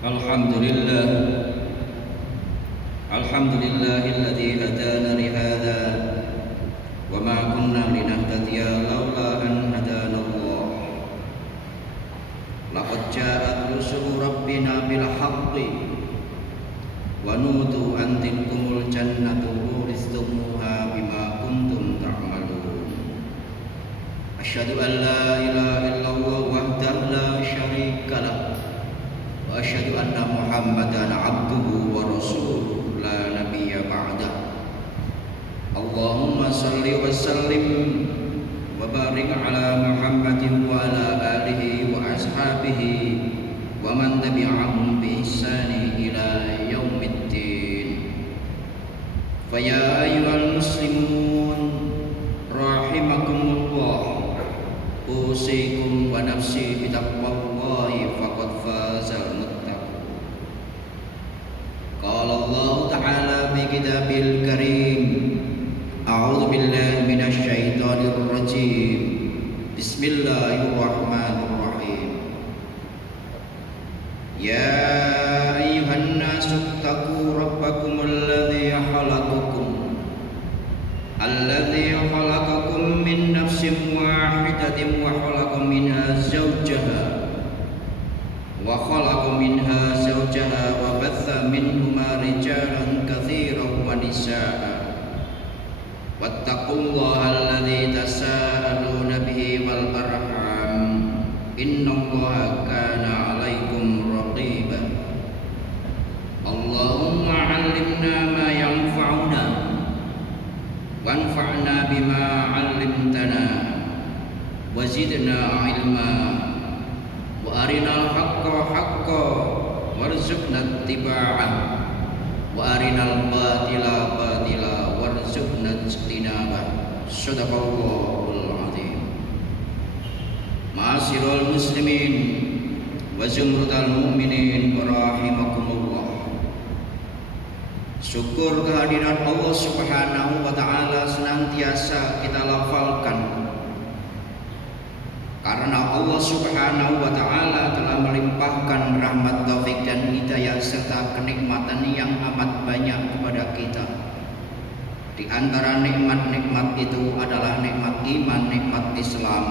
Alhamdulillah, alhamdulillahilladzi hadana li hadza wa ma kunna linahtadiya laula an hadana Allah. Laqad ja'at rusulu rabbina bil haqqi wa nudu an tilkumul jannatu uristumuha bima kuntum ta'malun. Asyhadu an la ilaha illallah wahdahu la syarika lah wa asyhadu anna Muhammadan abduhu wa rasuluhu la nabiyya ba'dah. Allahumma salli wa sallim wa barik ala Muhammadin wa ala alihi wa ashabihi wa man tabi'ahum bi ihsani ila yaumiddin. Fa ya ayyuhal muslimun rahimakumullah, usikum wa nafsi bitaqwallahi faqad fazal muttaqun. Qala Allah ta'ala fi kitabil karim, a'udzu billahi minasy syaithanir rajim. Bismillahirrahmanirrahim. Ya ayyuhan nasu taqu rabbakumul ladzi khalaqakum min nafsin wahidatin wa khalaqa minha zawjaha wa batha minhuma rijalan katsiran wa nisaa'a. Wattaqullaha alladzi tasaaluna bihi wal arham, innallaha kana 'alaikum raqiba. Allahumma 'allimna ma yanfa'una wanfa'na bima 'allamtana wa zidna 'ilma wa arinal haqqa haqqan warzuqna ittiba'ah wa arinal batila batila warzuqna ijtinabah. Shadaqallahul azim. Ma'asyiral muslimin wa zumratal mu'minin rahimakumullah. Syukur kehadiran Allah Subhanahu wa taala senantiasa kita lafalkan, karena Allah Subhanahu wa taala telah melimpahkan rahmat, taufik dan hidayah serta kenikmatan yang amat banyak kepada kita. Di antara nikmat-nikmat itu adalah nikmat iman, nikmat Islam,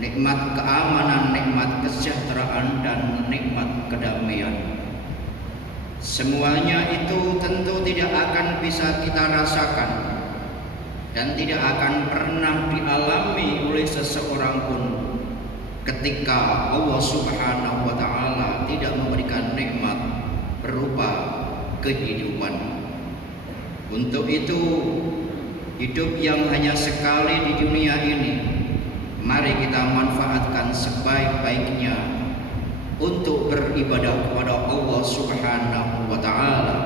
nikmat keamanan, nikmat kesejahteraan, dan nikmat kedamaian. Semuanya itu tentu tidak akan bisa kita rasakan dan tidak akan pernah dialami oleh seseorang pun ketika Allah Subhanahu wa taala tidak memberikan nikmat berupa kehidupan. Untuk itu, hidup yang hanya sekali di dunia ini, mari kita manfaatkan sebaik-baiknya untuk beribadah kepada Allah Subhanahu wa taala.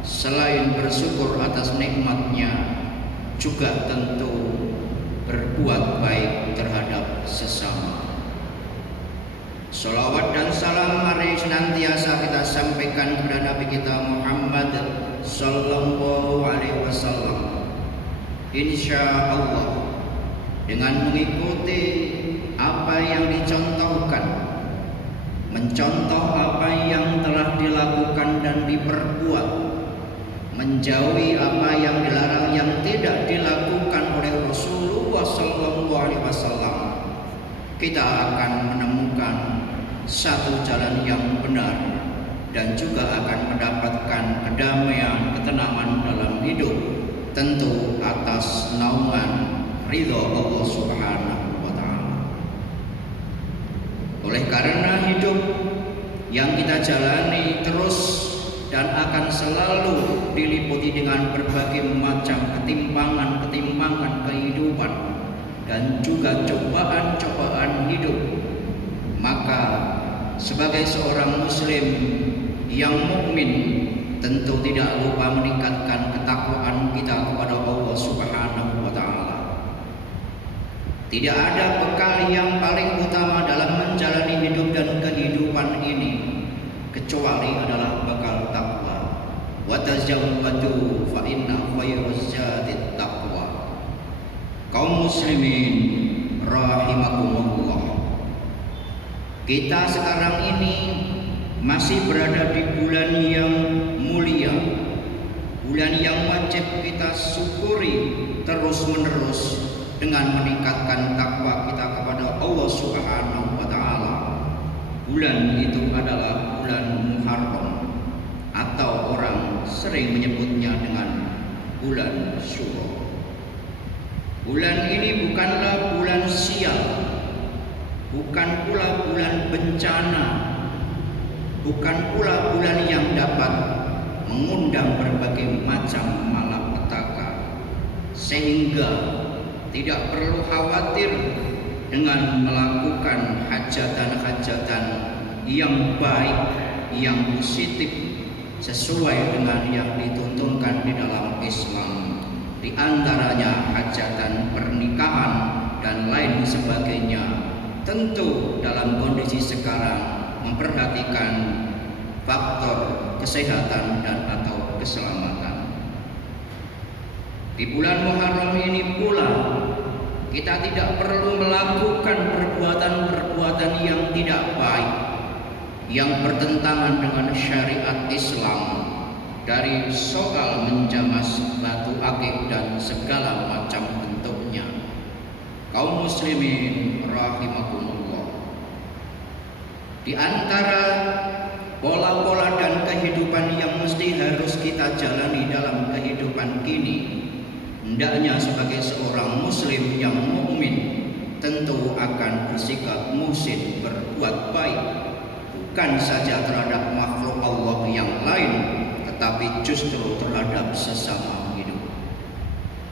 Selain bersyukur atas nikmatnya, juga tentu berbuat baik terhadap sesama. Salawat dan salam mari senantiasa kita sampaikan kepada Nabi kita Muhammad sallallahu alaihi wasallam. Insya Allah dengan mengikuti apa yang dicontohkan, mencontoh apa yang telah dilakukan dan diperbuat, menjauhi apa yang dilarang yang tidak dilakukan oleh Rasulullah SAW, kita akan menemukan satu jalan yang benar dan juga akan mendapatkan kedamaian, ketenangan dalam hidup, tentu atas naungan ridha Allah Subhanahu wa taala. Oleh karena hidup yang kita jalani terus dan akan selalu diliputi dengan berbagai macam ketimpangan kehidupan dan juga cobaan-cobaan hidup, maka sebagai seorang muslim yang mukmin tentu tidak lupa meningkatkan ketakwaan kita kepada Allah Subhanahu wa taala. Tidak ada bekal yang paling utama dalam menjalani hidup dan kehidupan ini kecuali adalah bekal takwa. Wa tazawwadu fa inna khairaz zadit taqwa. Kaum muslimin rahimakumullah. Kita sekarang ini masih berada di bulan yang mulia, bulan yang wajib kita syukuri terus-menerus dengan meningkatkan takwa kita kepada Allah Subhanahu wa Ta'ala. Bulan itu adalah bulan Muharram, atau orang sering menyebutnya dengan bulan Syuro. Bulan ini bukanlah bulan sial, bukan pula bulan bencana, bukan pula bulan yang dapat mengundang berbagai macam malapetaka, sehingga tidak perlu khawatir dengan melakukan hajatan-hajatan yang baik, yang positif, sesuai dengan yang dituntunkan di dalam Islam. Di antaranya hajatan pernikahan dan lain sebagainya. Tentu dalam kondisi sekarang memperhatikan faktor kesehatan dan atau keselamatan. Di bulan Muharram ini pula kita tidak perlu melakukan perbuatan-perbuatan yang tidak baik, yang bertentangan dengan syariat Islam, dari soal menjamas batu akik dan segala macam bentuknya. Kaum muslimin rahimakumullah, di antara pola-pola dan kehidupan yang mesti harus kita jalani dalam kehidupan kini, hendaknya sebagai seorang muslim yang mukmin tentu akan bersikap muhsin, berbuat baik, bukan saja terhadap makhluk Allah yang lain, tetapi justru terhadap sesama hidup.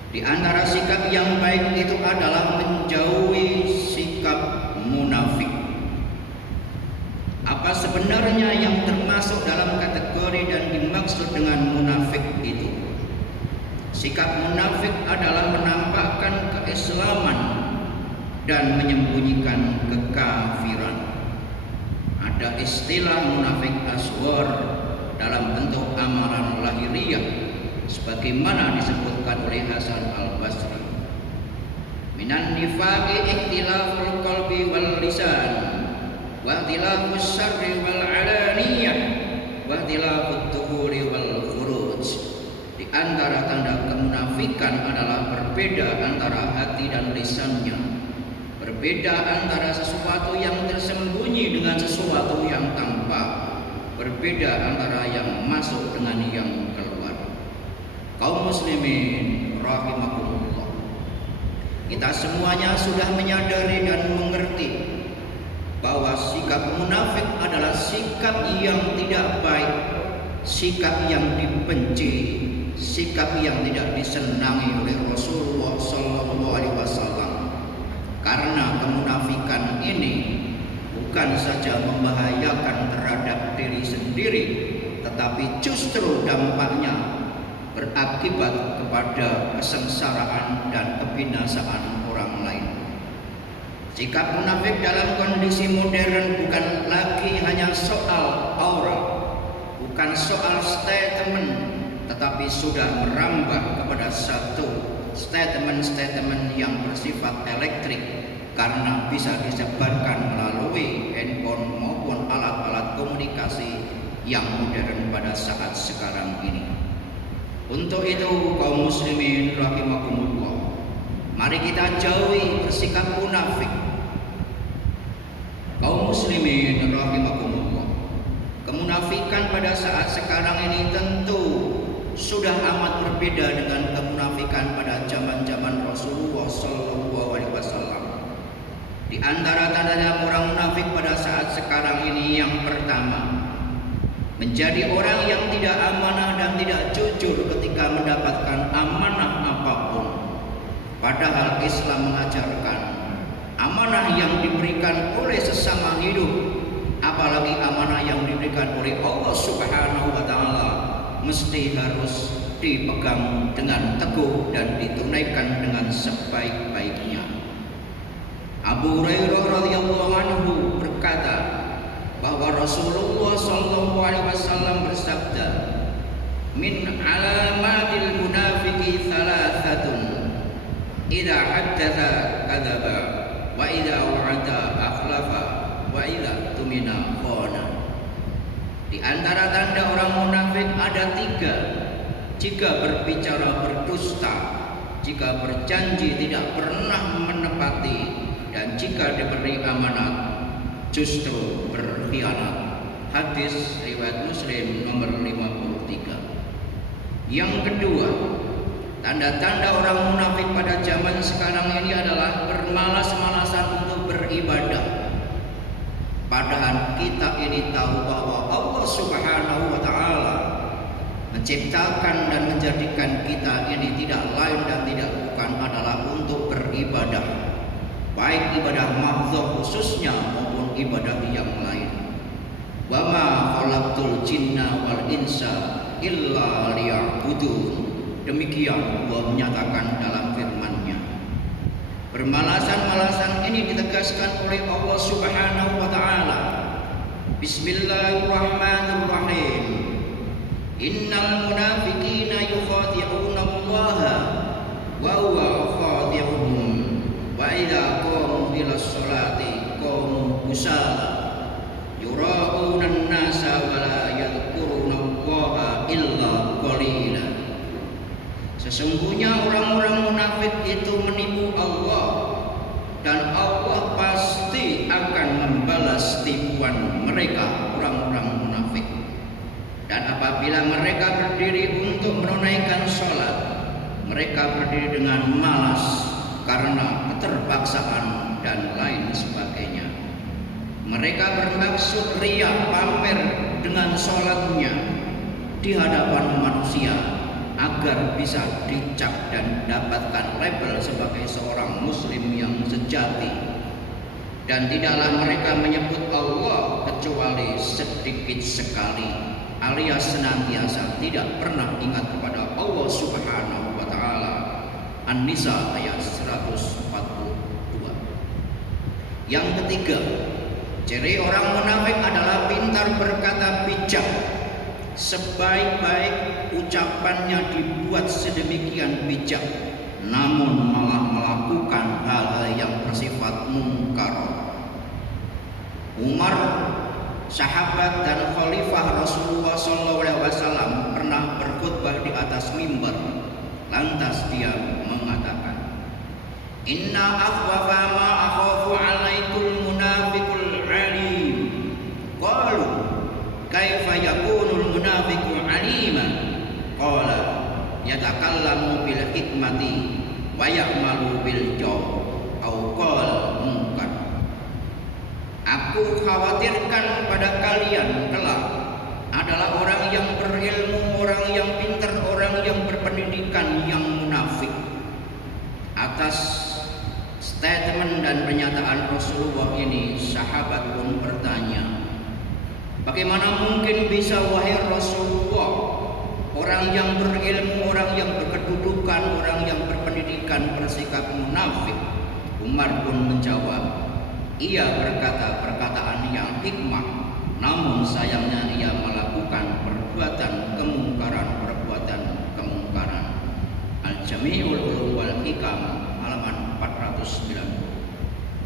Di antara sikap yang baik itu adalah menjauhi sikap munafik. Apa sebenarnya yang termasuk dalam kategori dan dimaksud dengan munafik itu? Sikap munafik adalah menampakkan keislaman dan menyembunyikan kekafiran. Ada istilah munafik asghar dalam bentuk amalan lahiriah, sebagaimana disebutkan oleh Hasan Al-Basri. Minan nifaqi ikhtilaful qalbi wal lisan, wa ikhtilafus syarri wal alaniyah, wa ikhtilafut tuhuri wal khuruj. Di antara tanda kemunafikan adalah berbeda antara hati dan lisannya, berbeda antara sesuatu yang tersembunyi dengan sesuatu yang tampak, berbeda antara yang masuk dengan yang keluar. Kaum muslimin rahimakumullah, kita semuanya sudah menyadari dan mengerti bahwa sikap munafik adalah sikap yang tidak baik, sikap yang dibenci, sikap yang tidak disenangi oleh Rasulullah SAW. Karena kemunafikan ini bukan saja membahayakan terhadap diri sendiri, tetapi justru dampaknya berakibat kepada kesengsaraan dan kebinasaan orang lain. Sikap munafik dalam kondisi modern bukan lagi hanya soal aura, bukan soal statement, tetapi sudah merambah kepada satu statement-statement yang bersifat elektrik, karena bisa disebarkan melalui handphone maupun alat-alat komunikasi yang modern pada saat sekarang ini. Untuk itu kaum muslimin rahimakumullah, mari kita jauhi bersikap munafik. Kaum muslimin rahimakumullah, kemunafikan pada saat sekarang ini tentu sudah amat berbeda dengan kemunafikan pada zaman-zaman Rasulullah SAW. Di antara tanda orang munafik pada saat sekarang ini, yang pertama, menjadi orang yang tidak amanah dan tidak jujur ketika mendapatkan amanah apapun. Padahal Islam mengajarkan amanah yang diberikan oleh sesama hidup, apalagi amanah yang diberikan oleh Allah Subhanahu wa Ta'ala, mesti harus dipegang dengan teguh dan ditunaikan dengan sebaik-baiknya. Abu Hurairah radhiyallahu anhu berkata bahwa Rasulullah SAW bersabda, "Min alamatil munafiqi thalathatun, idza haddatsa kadzaba, wa idza wa'ada akhlafa, wa idza tumina khana." Di antara tanda orang munafik ada 3. Jika berbicara berdusta, jika berjanji tidak pernah menepati, dan jika diberi amanat justru berkhianat. Hadis riwayat Muslim nomor 53. Yang kedua, tanda-tanda orang munafik pada zaman sekarang ini adalah bermalas-malasan untuk beribadah. Padahal kita ini tahu bahwa Allah Subhanahu wa Ta'ala menciptakan dan menjadikan kita ini tidak lain dan tidak bukan adalah untuk beribadah, baik ibadah mahdzah khususnya maupun ibadah yang lain. Wa ma khalaqtul jinna wal insa illa liya'budun. Demikian Allah menyatakan dalam firman-Nya. Bermalasan-malasan ini ditegaskan oleh Allah Subhanahu wa Ta'ala. Bismillahirrahmanirrahim. Innal munafiqina yukhadi'una Allah wa huwa khadi'uhum wa idza qamu ila sholati qamu kusala yura'una an-nasa wa la yadhkuruna Allah illa qalila. Sesungguhnya orang-orang munafik itu menipu Allah, dan Allah pasti akan membalas tipuan mereka, orang-orang munafik. Dan apabila mereka berdiri untuk menunaikan sholat, mereka berdiri dengan malas karena keterpaksaan dan lain sebagainya. Mereka bermaksud riya, pamer dengan sholatnya di hadapan manusia agar bisa dicap dan mendapatkan label sebagai seorang muslim yang sejati. Dan tidaklah mereka menyebut Allah kecuali sedikit sekali, alias senantiasa tidak pernah ingat kepada Allah Subhanahu wa Ta'ala. An-Nisa ayat 142. Yang ketiga, ciri orang munafik adalah pintar berkata bijak. Sebaik-baik ucapannya dibuat sedemikian bijak, namun malah melakukan hal-hal yang bersifat mungkar. Umar, sahabat dan khalifah Rasulullah SAW, pernah berkhutbah di atas mimbar. Lantas dia mengatakan, Inna akhwafa ma akhafu alaikul munafiqul alim. Qalu kaifa yakunul munafiqu alima? Qala yatakallamu bil hikmati wa ya'malu bil jaw au qala munkar. Aku khawatirkan pada kalian kelak adalah orang yang berilmu, orang yang pintar, orang yang berpendidikan yang munafik. Atas statement dan pernyataan Rasulullah ini, sahabat pun bertanya, bagaimana mungkin bisa wahai Rasulullah, orang yang berilmu, orang yang berkedudukan, orang yang berpendidikan bersikap munafik? Umar pun menjawab, ia berkata perkataan yang hikmah, namun sayangnya ia melakukan perbuatan kemungkaran. Al-Jami'ul Ulum wal Hikam halaman 490.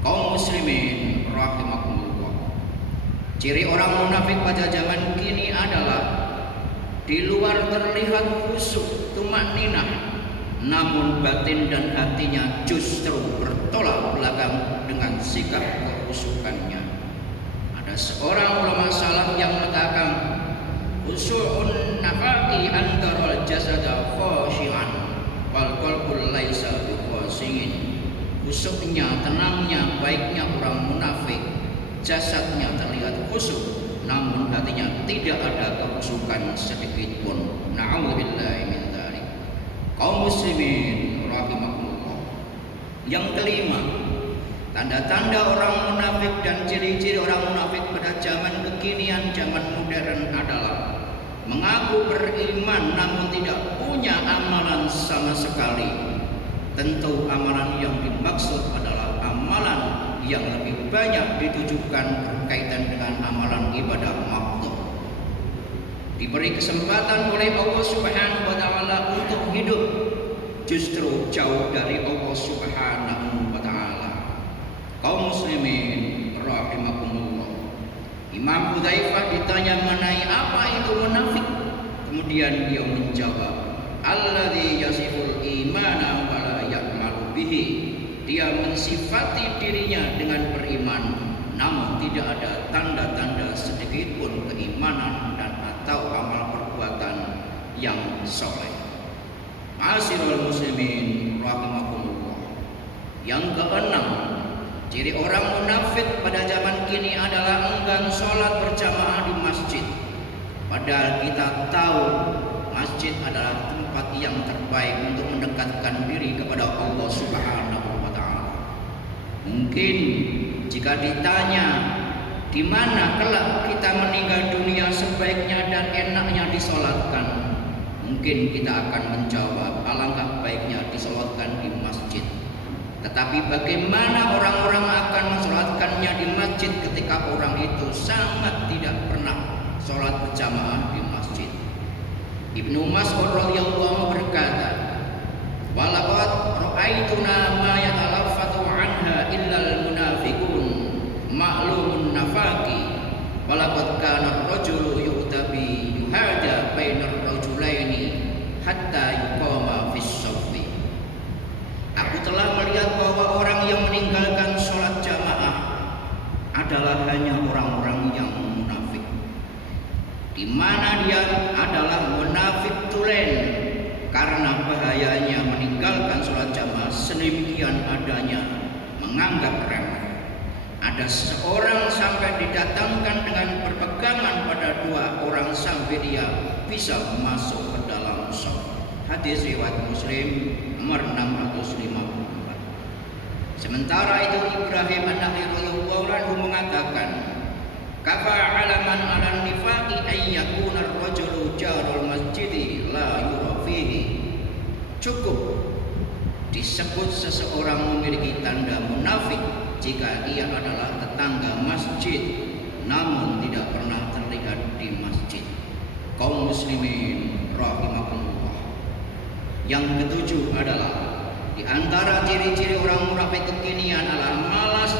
Kaum muslimin rahimakumullah. Ciri orang munafik pada zaman kini adalah di luar terlihat khusyuk, tumakninah, namun batin dan hatinya justru bertolak belakang dengan sikap kekhusyukannya. Ada seorang ulama salaf yang mengatakan, khusyu'un nafaqi antarul jasada khashi'an wal qalbul laisa bikhashi'in. Khusyuknya, tenangnya, baiknya orang munafik, jasadnya terlihat khusyuk, namun hatinya tidak ada kekhusyukan sedikit pun. Na'udzubillahi min dzalik. Kaum muslimin rahimakumullah. Yang kelima, tanda-tanda orang munafik dan ciri-ciri orang munafik pada zaman kekinian, zaman modern adalah mengaku beriman namun tidak punya amalan sama sekali. Tentu amalan yang dimaksud adalah amalan yang lebih banyak ditujukan berkaitan dengan amalan ibadah makhluk. Diberi kesempatan oleh Allah Subhanahu wa Ta'ala untuk hidup, justru jauh dari Allah Subhanahu wa Ta'ala. Kaum muslimin rahimakumullah. Imam Hudzaifah ditanya mengenai apa itu munafik, kemudian dia menjawab, alladzi yasiful imana wa la ya'malu bihi. Dia mensifati dirinya dengan beriman, namun tidak ada tanda-tanda sedikit pun keimanan dan atau amal perbuatan yang soleh. Ma'asyiral muslimin rahimakumullah. Yang keenam, ciri orang munafik pada zaman kini adalah enggan sholat berjamaah di masjid. Padahal kita tahu masjid adalah tempat yang terbaik untuk mendekatkan diri kepada Allah Subhanahu wa taala. Mungkin jika ditanya di mana kelak kita meninggal dunia sebaiknya dan enaknya disolatkan, mungkin kita akan menjawab alangkah baiknya disolatkan di masjid. Tetapi bagaimana orang-orang akan mensolatkannya di masjid ketika orang itu sangat tidak pernah sholat berjamaah di masjid? Ibnu Mas'ud radhiyallahu anhu berkata, walaqad ra'aituna ma yatalaffatu anha illa al-munafiqun ma'lumun nafaqi walaqad kana ar-rajulu yu'tabi yuhada bainar rajulaini hatta yuqama fis shaffi. Aku telah melihat bahwa orang yang meninggalkan sholat jamaah adalah hanya orang-orang yang munafik, di mana dia adalah munafik tulen karena bahayanya meninggalkan sholat jamaah sedemikian adanya menganggap remeh. Ada seorang sampai didatangkan dengan berpegangan pada dua orang sampai dia bisa masuk ke dalam shaf. Hadis riwayat Muslim nomor 654. Sementara itu Ibrahim an-Nakha'i radhiyallahu anhu mengatakan, kafa alaman 'alan nifaqi ay yakuna ar-rajulu jarul masjidi la yura fihi. Cukup disebut seseorang memiliki tanda munafik jika ia adalah tetangga masjid namun tidak pernah terlihat di masjid. Kaum muslimin rahimakumullah. Yang ketujuh adalah di antara ciri-ciri orang munafik kekinian adalah malas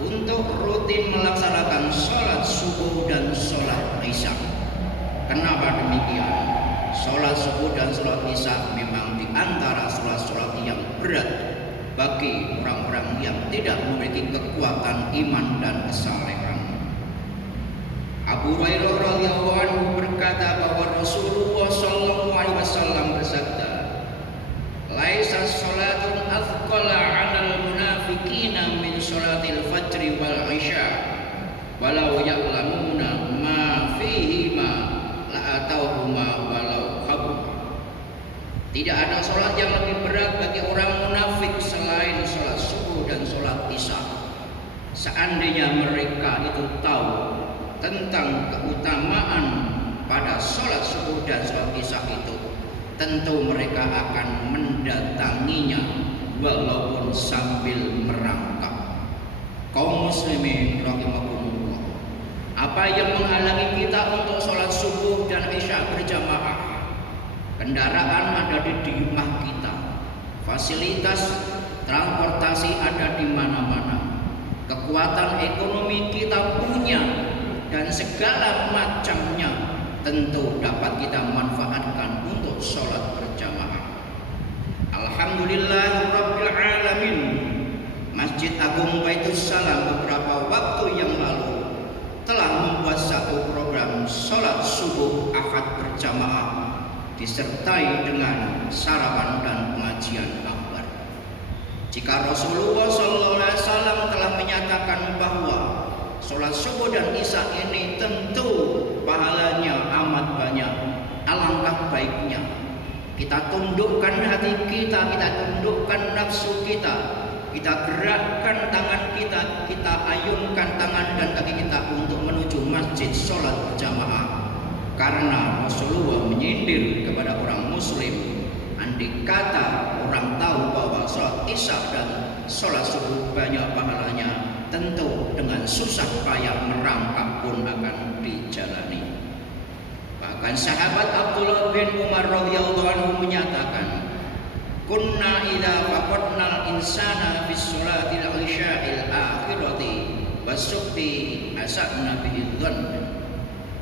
untuk rutin melaksanakan sholat subuh dan sholat isya. Kenapa demikian? Sholat subuh dan sholat isya memang di antara sholat-sholat yang berat bagi orang-orang yang tidak memiliki kekuatan iman dan kesalehan. Abu Hurairah radhiyallahu anhu berkata bahwa Rasulullah sallallahu alaihi wasallam bersabda, laisa sholatun athqala 'alal munafiqina min sholatil fajri wal isya walau ya'lamuna ma fihima la atauhuma walau khabur. Tidak ada sholat yang lebih berat bagi orang munafik selain sholat subuh dan sholat isya. Seandainya mereka itu tahu tentang keutamaan pada sholat subuh dan sholat isya itu, tentu mereka akan mendatanginya walaupun sambil merangkak. Kaum muslimin rahimakumullah, apa yang menghalangi kita untuk sholat subuh dan isya berjamaah? Kendaraan ada di rumah kita, fasilitas transportasi ada di mana-mana, kekuatan ekonomi kita punya, dan segala macamnya tentu dapat kita manfaatkan untuk sholat berjamaah. Alhamdulillahirabbil alamin. Masjid Agung Baitus Salam beberapa waktu yang lalu telah membuat satu program sholat subuh akad berjamaah disertai dengan sarapan dan pengajian akbar. Jika Rasulullah SAW telah menyatakan bahwa sholat subuh dan isya ini tentu pahalanya amat banyak, alangkah baiknya kita tundukkan hati kita, kita tundukkan nafsu kita, kita gerakkan tangan kita, kita ayunkan tangan dan kaki kita untuk menuju masjid sholat berjamaah. Karena Rasulullah menyindir kepada orang muslim, andai kata orang tahu bahwa sholat isya dan sholat subuh banyak pahalanya, tentu dengan susah payah merangkak pun akan dijalani. Bahkan sahabat Abdullah bin Umar radhiyallahu anhu menyatakan, kunna idza faqadna insana bis sholatil isya'il akhirati wasubhi asa'na bihi dzann.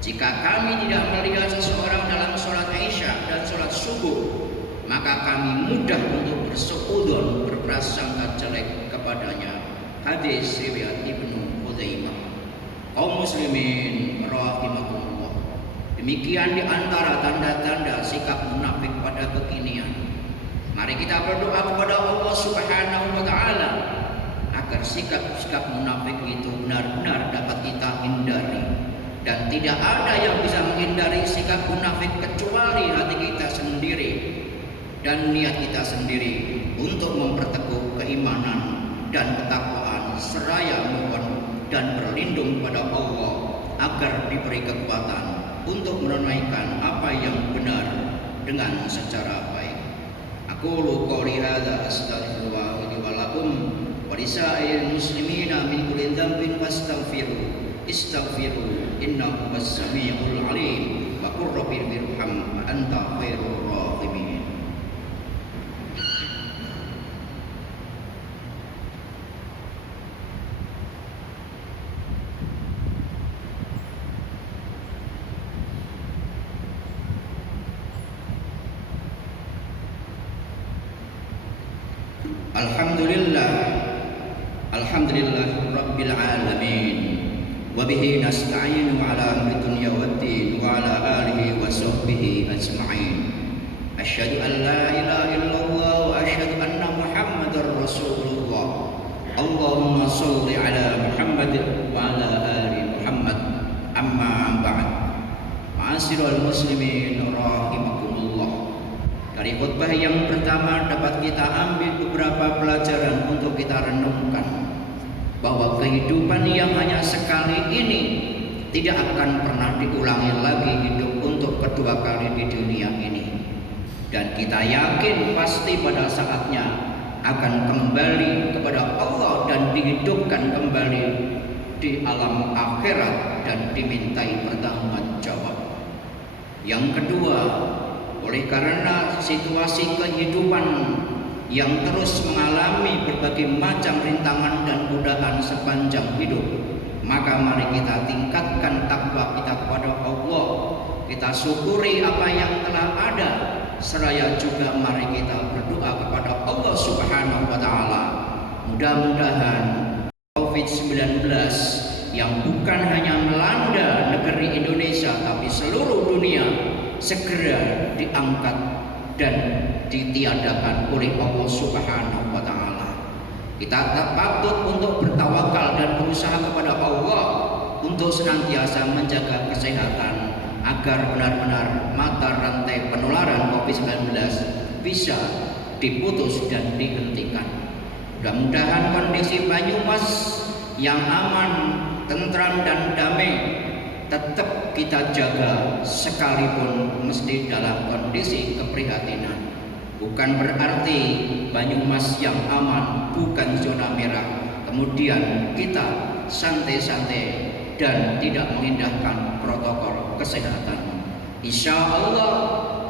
Jika kami tidak melihat seseorang dalam sholat Isya dan sholat subuh, maka kami mudah untuk bersuudzon, berprasangka jelek kepadanya. Hadis riwayat Ibnu Khuzaimah. Kaum muslimin rahimakumullah. Demikian di antara tanda-tanda sikap munafik pada kekinian. Mari kita berdoa kepada Allah Subhanahu wa taala agar sikap-sikap munafik itu benar-benar dapat kita hindari. Dan tidak ada yang bisa menghindari sikap munafik kecuali hati kita sendiri dan niat kita sendiri untuk memperteguh keimanan dan ketakwaan seraya mohon dan berlindung pada Allah agar diberi kekuatan untuk menunaikan apa yang benar dengan secara baik. Aqulu qouli hadza astaghfirullah li wa lakum wa lisa'il muslimina min kulli dhanbin fastaghfiru istaghfiru innahu was-sami'ul 'alim wa qur rabbi irham wa anta khairur rahimin. Alhamdulillah rabbil alamin wa bihi nasta'inu ala amri dunya waddin wa ala alihi wa sahbihi ajma'in. Asyhadu an la ilaha illallah wa asyhadu anna Muhammadar Rasulullah. Allahumma shalli ala Muhammad wa ala ali Muhammad. Amma ba'd. Ma'asyiral muslimin rahimakumullah. Dari khutbah yang pertama dapat kita ambil beberapa pelajaran untuk kita renungkan bahwa kehidupan yang hanya sekali ini tidak akan pernah diulangi lagi hidup untuk kedua kali di dunia ini. Dan kita yakin pasti pada saatnya akan kembali kepada Allah dan dihidupkan kembali di alam akhirat dan dimintai pertanggungjawab. Yang kedua, oleh karena situasi kehidupan yang terus mengalami berbagai macam rintangan dan godaan sepanjang hidup, maka mari kita tingkatkan takwa kita kepada Allah. Kita syukuri apa yang telah ada, seraya juga mari kita berdoa kepada Allah Subhanahu wa taala. Mudah-mudahan COVID-19 yang bukan hanya melanda negeri Indonesia tapi seluruh dunia segera diangkat dan ditiadakan oleh Allah Subhanahu wa taala. Kita patut untuk bertawakal dan berusaha kepada Allah untuk senantiasa menjaga kesehatan agar benar-benar mata rantai penularan COVID-19 bisa diputus dan dihentikan. Mudah-mudahan kondisi Banyumas yang aman, tentram dan damai tetap kita jaga sekalipun mesti dalam kondisi keprihatinan. Bukan berarti Banyumas yang aman bukan zona merah kemudian kita santai-santai dan tidak mengindahkan protokol kesehatan. Insya Allah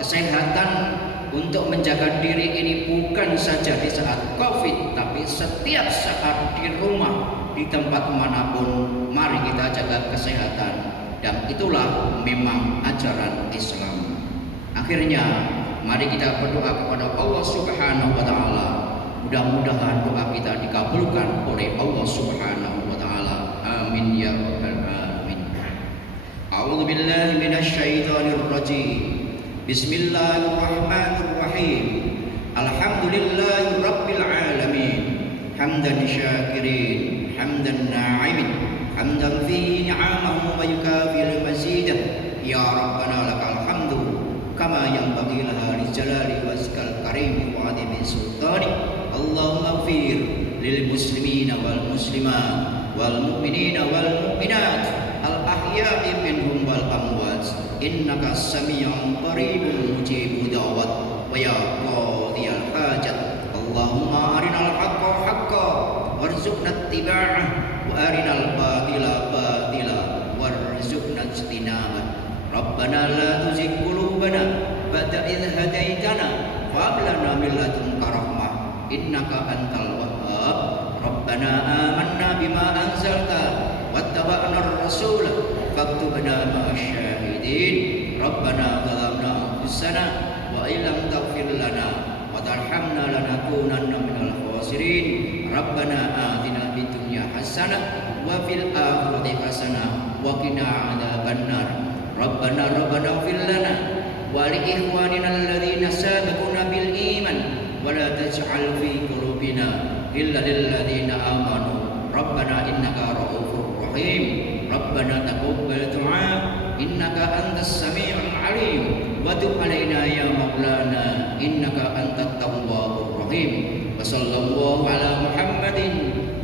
kesehatan untuk menjaga diri ini bukan saja di saat COVID, tapi setiap saat di rumah, di tempat manapun, mari kita jaga kesehatan. Dan itulah memang ajaran Islam. Akhirnya mari kita berdoa kepada Allah Subhanahu wa taala. Mudah-mudahan doa kita dikabulkan oleh Allah Subhanahu wa taala. Amin ya rabbal alamin. A'udzu billahi minasy syaithanir rajim. Bismillahirrahmanirrahim. Alhamdulillahi rabbil alamin. Hamdan syakirin, hamdan na'imin, hamdan fi ni'amahu wa yukafi mazidah. Ya Rabbana lakal hamdu kama yanbaghi li jalali wajhikal karim wa 'azimi sultanik. Allahumma ighfir lil muslimina wal muslimat wal mu'minina wal mu'minat al ahya'i minhum wal amwat innaka sami'un qaribun mujibud da'wat wa ya qadhiyal hajat. Allahumma arinal haqqa haqqan warzuqna ittiba'ah wa arinal batila batila warzuqna ijtinabah. Rabbana la tuzigh qulubana ba'da idh hadaitana wa hab lana min ladunka rahmah innaka antal wahhab. Rabbana amanna bima anzalta wattaba'na ar-rasul faktubna ma'asy syahidin. Rabbana zalamna anfusana wa illam taghfir lana wa tarhamna lanakunanna minal khasirin. Rabbana atina fid dunya hasanah wa fil akhirati hasanah wa qina adzabannar. Rabbana ighfir lana wa li ikhwanina alladhina sabaquna bil iman wa la taj'al fi qulubina illa lil ladzina amanu. Rabbana innaka ra'ufur rahim. Rabbana taqabbal du'a innaka antas sami'ul alim wa tub 'alaina ya maulana innaka antat tawwabur rahim. Wa sallallahu ala Muhammadin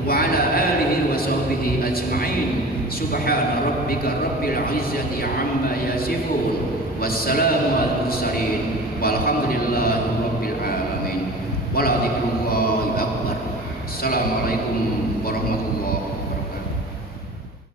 wa ala alihi wa sahbihi ajma'in. Subhana rabbika rabbil izzati amma yasifun. Wassalamu ala mursalin walhamdulillahi rabbil alamin. Wala